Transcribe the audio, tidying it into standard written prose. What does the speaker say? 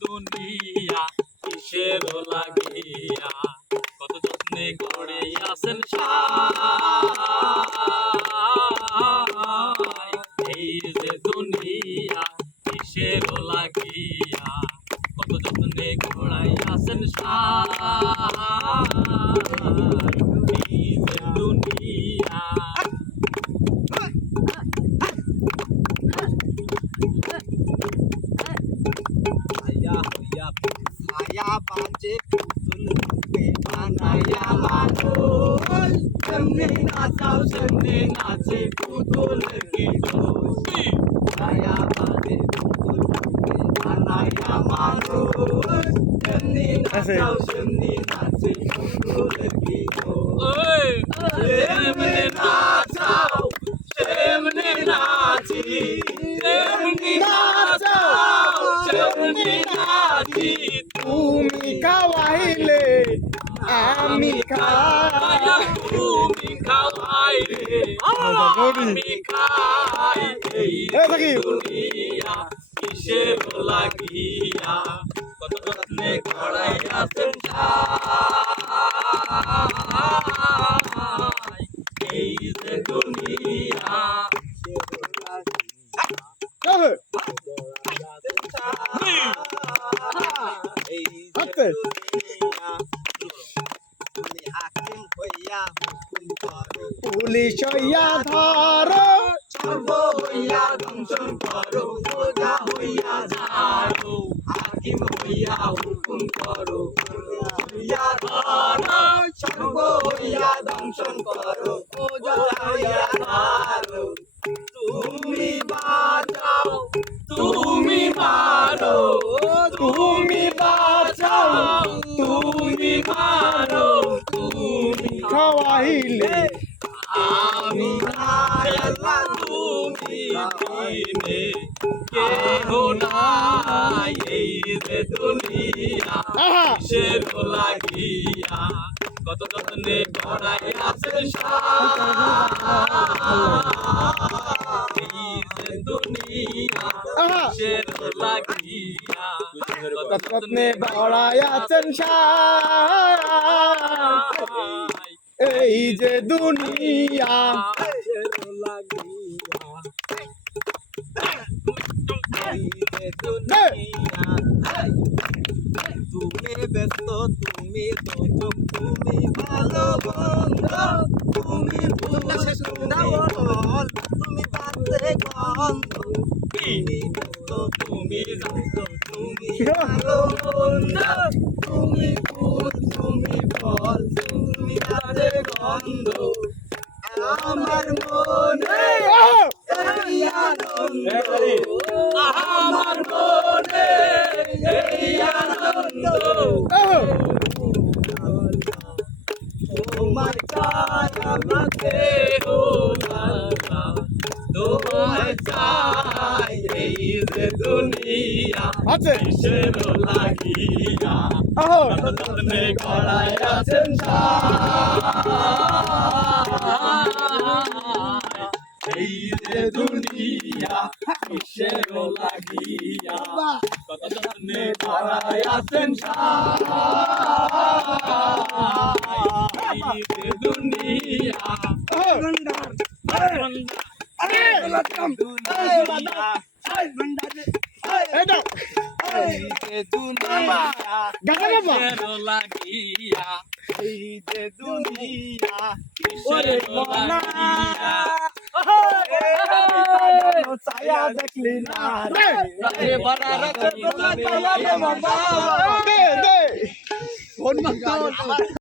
দুনিয়া কিসের লাগিয়া কত যত্নে গড়ে আছেন এই যে দুনিয়া কিসের লাগিয়া কত যত্নে গড়াই আছেন এই যে দুনিয়া ছায়া বাজে পুতুল বানাইয়া মানুষ সেমনি নাচাও সেমনি নাচে পুতুল কি ছায়া বাজে পুতুল বানাইয়া মানুষ সেমনি নাচাও সেমনি নাচে পুতুল কি সেমনি নাচাও সেমনি নাচি সেমনি নাচাও সেমনি নাচি তুমি খাওয়াইলে আমি খাই, তুমি খাওয়াইলে আমি খাই এই দুনিয়া কিসের লাগিয়া কত যত্নে গড়াই আছেন এই যে দুনিয়া পুলিশ হইয়া ধর সর্ব হইয়া দংশন করো সোজা হইয়া যাও হাকিম হইয়া হুকুম করো হইয়া ধর সর্ব হইয়া দংশন করো সোজা হইয়া যাও তুমি বাঁচাও তুমি মারো তুমি বাঁচাও তুমি মারো তুমি খাওয়াইলে আমি আল্লাহ তুমি দিনে কেহ নাই এই যে দুনিয়া কিসের লাগিয়া কত যত্নে গড়াই আছেন এই যে দুনিয়া কিসের লাগিয়া কত যত্নে গড়াই আছেন এই যে দুনিয়া তুমি ব্যস্ত তুমি তুমি ভালো বন্ধ তুমি তুমি বাঁচে গন্ধ তুমি ব্যস্ত তুমি তুমি ভালো বন্ধ তুমি ফুল তুমি ফল তুমি বাঁচে গন্ধ আমার মনে এই আনন্দ আমার মনে এই আনন্দ তোমার চাই আমাকে তোমার চাই এই যে দুনিয়া কিসের লাগিয়া যত্নে গড়াই আছেন এই যে দুনিয়া কিসের লাগিয়া কত যত্নে গড়াই আছেন এই যে দুনিয়া লাগিয়া এই যে দুনিয়া কিসের লাগিয়া ছায়া দেখলি না রে বড় রাতে তোলা ছায়া রে বাবা